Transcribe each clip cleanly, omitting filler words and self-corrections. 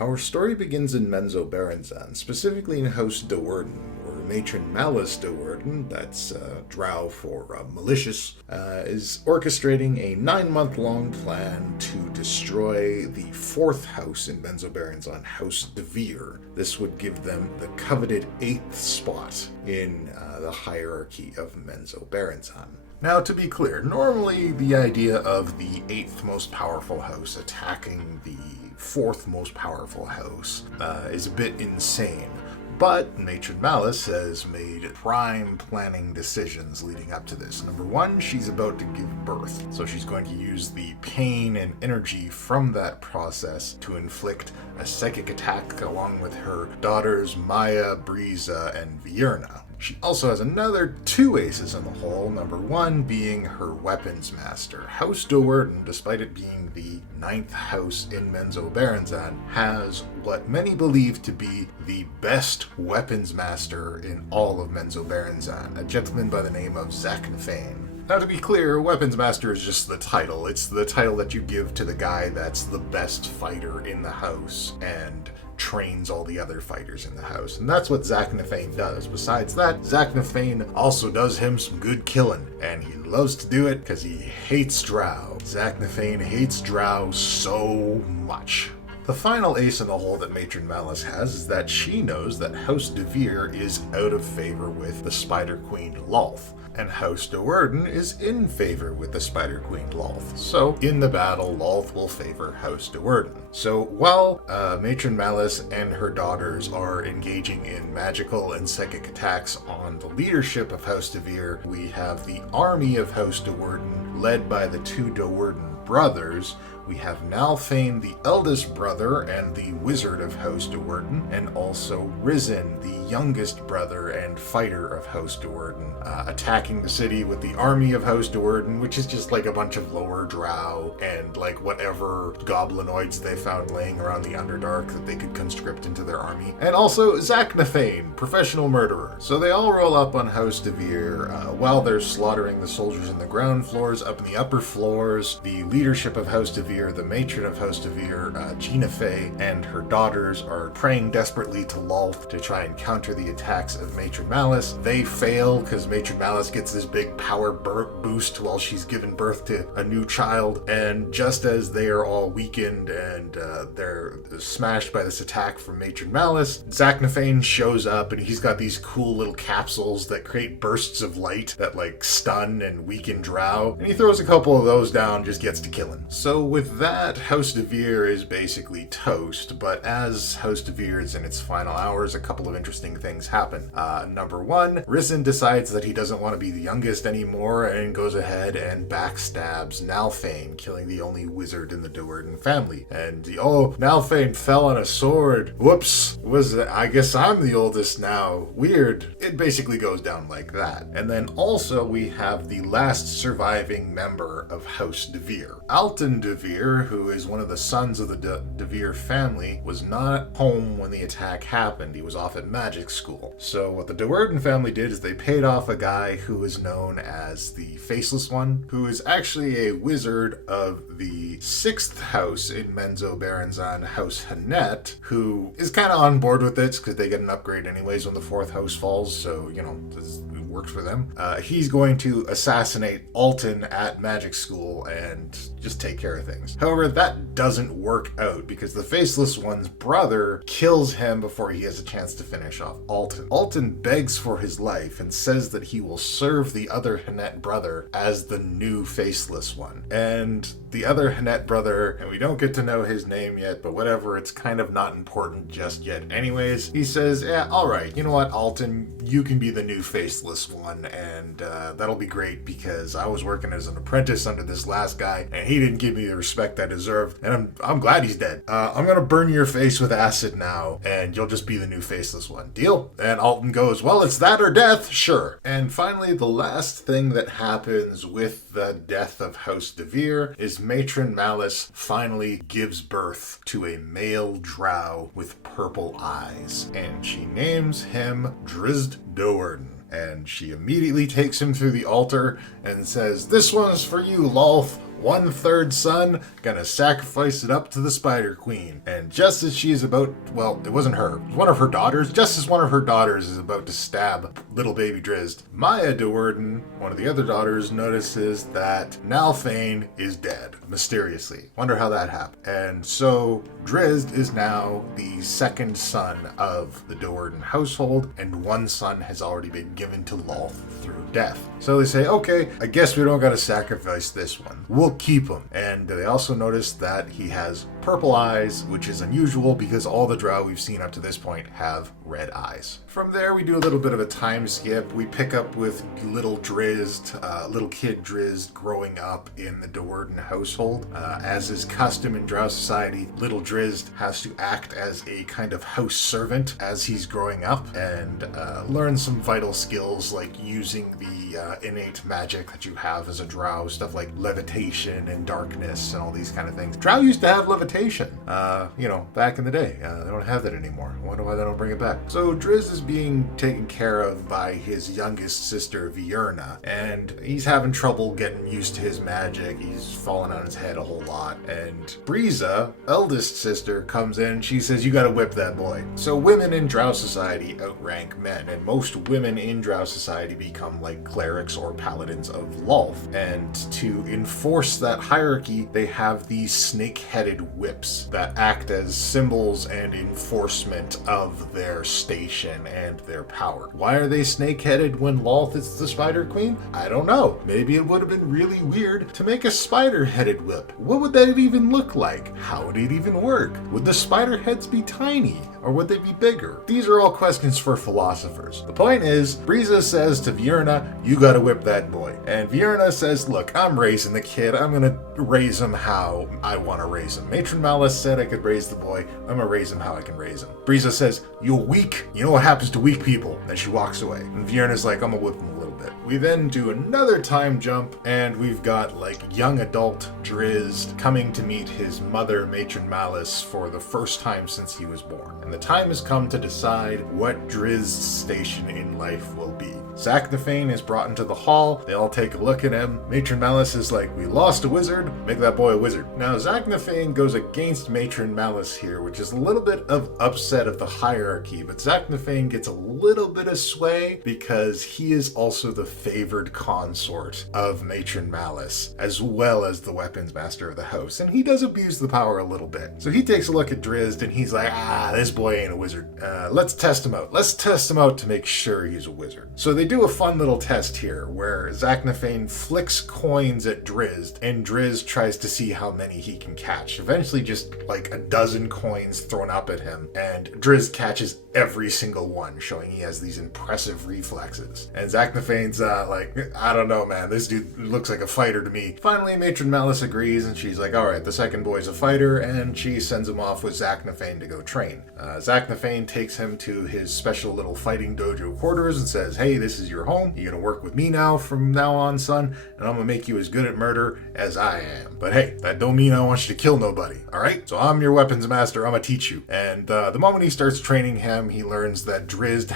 Our story begins in Menzoberranzan, specifically in House DeVir, where Matron Malice DeVir, that's drow for malicious, is orchestrating a 9-month-long plan to destroy the 4th house in Menzoberranzan, House DeVir. This would give them the coveted 8th spot in the hierarchy of Menzoberranzan. Now, to be clear, normally the idea of the 8th most powerful house attacking the 4th most powerful house is a bit insane. But Matron Malice has made prime planning decisions leading up to this. Number one, she's about to give birth, so she's going to use the pain and energy from that process to inflict a psychic attack along with her daughters Maya, Briza, and Vierna. She also has another 2 aces in the hole, number 1 being her weapons master. House DeVir, despite it being the 9th house in Menzoberranzan, has what many believe to be the best weapons master in all of Menzoberranzan, a gentleman by the name of Zaknafane. Now, to be clear, Weapons Master is just the title. It's the title that you give to the guy that's the best fighter in the house and trains all the other fighters in the house. And that's what Zaknafane does. Besides that, Zaknafane also does him some good killing, and he loves to do it because he hates drow. Zaknafane hates drow so much. The final ace in the hole that Matron Malice has is that she knows that House DeVir is out of favor with the Spider Queen Lolth, and House DeVir is in favor with the Spider Queen Lolth. So, in the battle, Lolth will favor House DeVir. So, while Matron Malice and her daughters are engaging in magical and psychic attacks on the leadership of House DeVir, we have the army of House DeVir, led by the 2 DeVir brothers. We have Nalfane, the eldest brother and the wizard of House DeVir, and also Risen, the youngest brother and fighter of House DeVir, attacking the city with the army of House DeVir, which is just like a bunch of lower drow and like whatever goblinoids they found laying around the Underdark that they could conscript into their army. And also Zaknafane, professional murderer. So they all roll up on House DeVir while they're slaughtering the soldiers in the ground floors. Up in the upper floors, the leadership of House DeVir, the matron of House DeVir, Gina Fey, and her daughters are praying desperately to Lolth to try and counter the attacks of Matron Malice. They fail because Matron Malice gets this big power boost while she's given birth to a new child, and just as they are all weakened and they're smashed by this attack from Matron Malice, Zaknafane shows up and he's got these cool little capsules that create bursts of light that like stun and weaken drow, and he throws a couple of those down, just gets to killing. So with that, House DeVir is basically toast, but as House DeVir is in its final hours, a couple of interesting things happen. Number 1, Risen decides that he doesn't want to be the youngest anymore and goes ahead and backstabs Nalfane, killing the only wizard in the DeVir family. And Nalfane fell on a sword. Whoops, I guess I'm the oldest now. Weird. It basically goes down like that. And then also we have the last surviving member of House DeVir. Alton DeVir, who is one of the sons of the DeVir family, was not home when the attack happened. He was off at magic school. So what the DeVir family did is they paid off a guy who is known as the Faceless One, who is actually a wizard of the 6th house in Menzoberranzan, House Hanet, who is kind of on board with this because they get an upgrade anyways when the 4th house falls, so, you know, it works for them. He's going to assassinate Alton at magic school and just take care of things. However, that doesn't work out because the Faceless One's brother kills him before he has a chance to finish off Alton. Alton begs for his life and says that he will serve the other Hanet brother as the new Faceless One. And the other Hanet brother, and we don't get to know his name yet, but whatever, it's kind of not important just yet. Anyways, he says, yeah, alright, you know what, Alton, you can be the new Faceless One, and that'll be great because I was working as an apprentice under this last guy, and he didn't give me the respect I deserved, and I'm glad he's dead. I'm gonna burn your face with acid now, and you'll just be the new Faceless One. Deal? And Alton goes, well, it's that or death, sure. And finally, the last thing that happens with the death of House DeVir is Matron Malice finally gives birth to a male drow with purple eyes, and she names him Drizzt Homeland. And she immediately takes him through the altar and says, this one's for you, Lolth. 1/3 son, gonna sacrifice it up to the Spider Queen. And just as she is about, well, it wasn't her, it was one of her daughters, just as one of her daughters is about to stab little baby Drizzt, Maya de Werden, one of the other daughters, notices that Nalfane is dead, mysteriously. Wonder how that happened. And so Drizzt is now the second son of the de Werden household, and one son has already been given to Lolth through death. So they say, okay, I guess we don't gotta sacrifice this one. We'll keep him. And they also notice that he has purple eyes, which is unusual because all the drow we've seen up to this point have red eyes. From there, we do a little bit of a time skip. We pick up with little Drizzt, little kid Drizzt, growing up in the de Werden household. As is custom in drow society, little Drizzt has to act as a kind of house servant as he's growing up and learn some vital skills like using the innate magic that you have as a drow, stuff like levitation and darkness and all these kind of things. Drow used to have levitation, back in the day. They don't have that anymore. I wonder why they don't bring it back. So Drizzt is being taken care of by his youngest sister, Vierna, and he's having trouble getting used to his magic. He's falling on his head a whole lot. And Briza, eldest sister, comes in. She says, you gotta whip that boy. So women in drow society outrank men, and most women in drow society become like clerics or paladins of Lolth. And to enforce that hierarchy, they have these snake-headed whips that act as symbols and enforcement of their station and their power. Why are they snake-headed when Lolth is the Spider Queen? I don't know. Maybe it would have been really weird to make a spider-headed whip. What would that even look like? How would it even work? Would the spider heads be tiny? Or would they be bigger? These are all questions for philosophers. The point is, Briza says to Vierna, you gotta whip that boy. And Vierna says, look, I'm raising the kid. I'm gonna raise him how I want to raise him. Matron Malice said I could raise the boy. I'm gonna raise him how I can raise him. Briza says, you're weak. You know what happens to weak people. Then she walks away. And Vierna's like, I'm gonna whip him a little bit. We then do another time jump, and we've got like young adult Drizzt coming to meet his mother, Matron Malice, for the first time since he was born. And the time has come to decide what Drizzt's station in life will be. Zaknafane is brought into the hall. They all take a look at him. Matron Malice is like, we lost a wizard, make that boy a wizard. Now Zaknafane goes against Matron Malice here, which is a little bit of upset of the hierarchy, but Zaknafane gets a little bit of sway because he is also the favored consort of Matron Malice, as well as the weapons master of the house, and he does abuse the power a little bit. So he takes a look at Drizzt and he's like, this boy ain't a wizard. Let's test him out. Let's test him out to make sure he's a wizard. So they do a fun little test here where Zaknafane flicks coins at Drizzt, and Drizzt tries to see how many he can catch. Eventually just like a dozen coins thrown up at him, and Drizzt catches every single one, showing he has these impressive reflexes. And Zaknafane's like, I don't know, man, this dude looks like a fighter to me. Finally, Matron Malice agrees, and she's like, alright, the second boy's a fighter, and she sends him off with Zaknafane to go train. Zaknafane takes him to his special little fighting dojo quarters and says, hey, this is your home. You're gonna work with me now from now on, son, and I'm gonna make you as good at murder as I am. But hey, that don't mean I want you to kill nobody, alright? So I'm your weapons master, I'm gonna teach you. And the moment he starts training him, he learns that Drizzt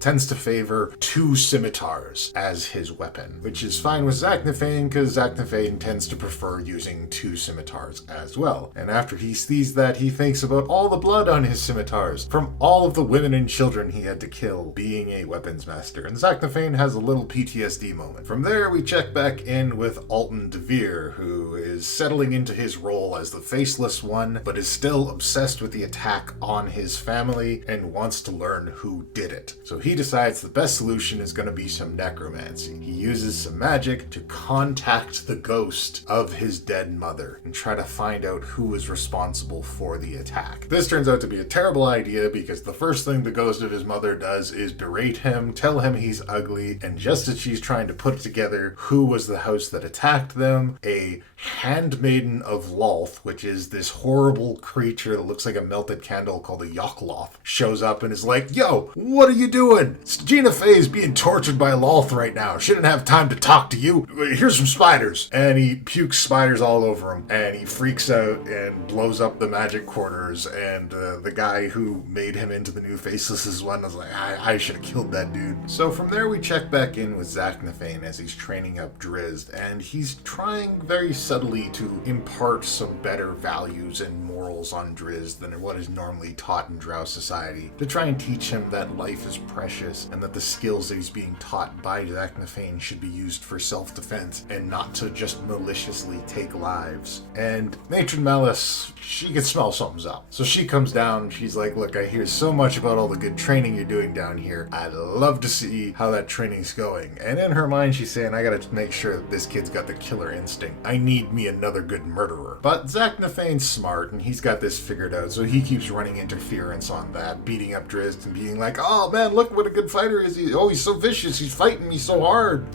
tends to favor 2 scimitars as his weapon, which is fine with Zaknafane because Zaknafane tends to prefer using 2 scimitars as well. And after he sees that, he thinks about all the blood on his scimitars from all of the women and children he had to kill being a weapons master, and Zaknafane has a little PTSD moment. From there, we check back in with Alton DeVir, who is settling into his role as the faceless one, but is still obsessed with the attack on his family and wants to learn who did it. So he decides the best solution is going to be some necromancy. He uses some magic to contact the ghost of his dead mother and try to find out who was responsible for the attack. This turns out to be a terrible idea because the first thing the ghost of his mother does is berate him, tell him he's ugly, and just as she's trying to put together who was the house that attacked them, a handmaiden of Lolth, which is this horrible creature that looks like a melted candle called a Yokloth, shows up and is like, yo, what are you doing? Gina Fey's being tortured by Lolth right now. She didn't have time to talk to you. Here's some spiders. And he pukes spiders all over him, and he freaks out and blows up the magic quarters, and the guy who made him into the new faceless one was like, I should have killed that dude. So from there we check back in with Zaknafein as he's training up Drizzt, and he's trying very subtly to impart some better values and morals on Drizzt than what is normally taught in drow society, to try and teach him that life is precious and that the skills that he's being taught by Zaknafein should be used for self-defense and not to just maliciously take lives. And Matron Malice, she can smell something's up. So she comes down, she's like, look, I hear so much about all the good training you're doing down here. I'd love to see how that training's going. And in her mind, she's saying, I gotta make sure that this kid's got the killer instinct. I need me another good murderer. But Zaknafein's smart, and he's got this figured out, so he keeps running interference on that, beating up Drizzt and being like, oh man, look what a good fighter is he. Oh, he's so vicious, he's fighting me so hard.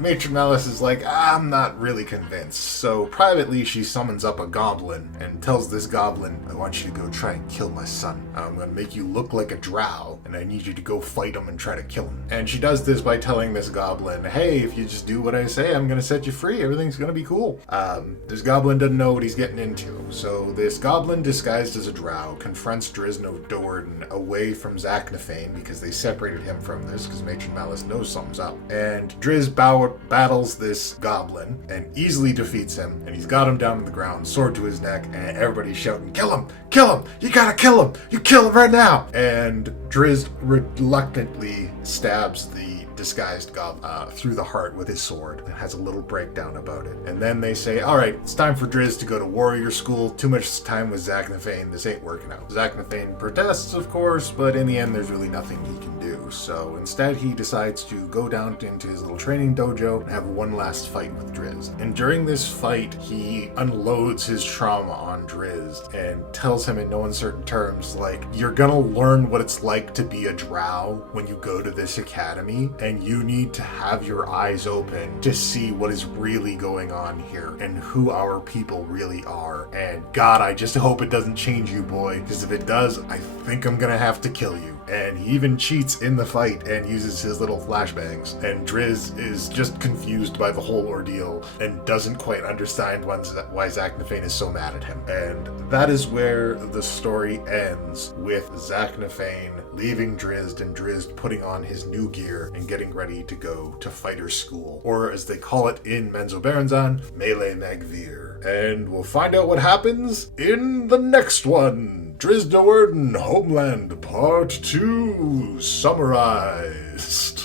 Matron Malice is like, I'm not really convinced. So privately, she summons up a goblin and tells this goblin, I want you to go try and kill my son. I'm gonna make you look like a drow, and I need you to go fight him and try to kill him. And she does this by telling this goblin, hey, if you just do what I say, I'm gonna set you free. Everything's gonna be cool. This goblin doesn't know what he's getting into. So this goblin disguised as a drow confronts Drizzt Do'Urden away from Zaknafein because they separated him from this because Matron Malice knows something's up. And Drizzt battles this goblin and easily defeats him, and he's got him down on the ground, sword to his neck, and everybody's shouting, kill him! Kill him! You gotta kill him! You kill him right now! And Drizzt reluctantly stabs the disguised goblin through the heart with his sword and has a little breakdown about it. And then they say, alright, it's time for Drizzt to go to warrior school. Too much time with Zaknafein. This ain't working out. Zaknafein protests, of course, but in the end there's really nothing he can do. So instead he decides to go down into his little training dojo and have one last fight with Drizzt. And during this fight, he unloads his trauma on Drizzt and tells him in no uncertain terms, like, you're gonna learn what it's like to be a drow when you go to this academy, and you need to have your eyes open to see what is really going on here and who our people really are. And God, I just hope it doesn't change you, boy, because if it does, I think I'm gonna have to kill you. And he even cheats in the fight and uses his little flashbangs. And Drizzt is just confused by the whole ordeal and doesn't quite understand why Zaknafein is so mad at him. And that is where the story ends, with Zaknafein leaving Drizzt and Drizzt putting on his new gear and getting ready to go to fighter school, or as they call it in Menzoberranzan, melee-magthere. And we'll find out what happens in the next one. Drizzt Homeland Part 2 summarized.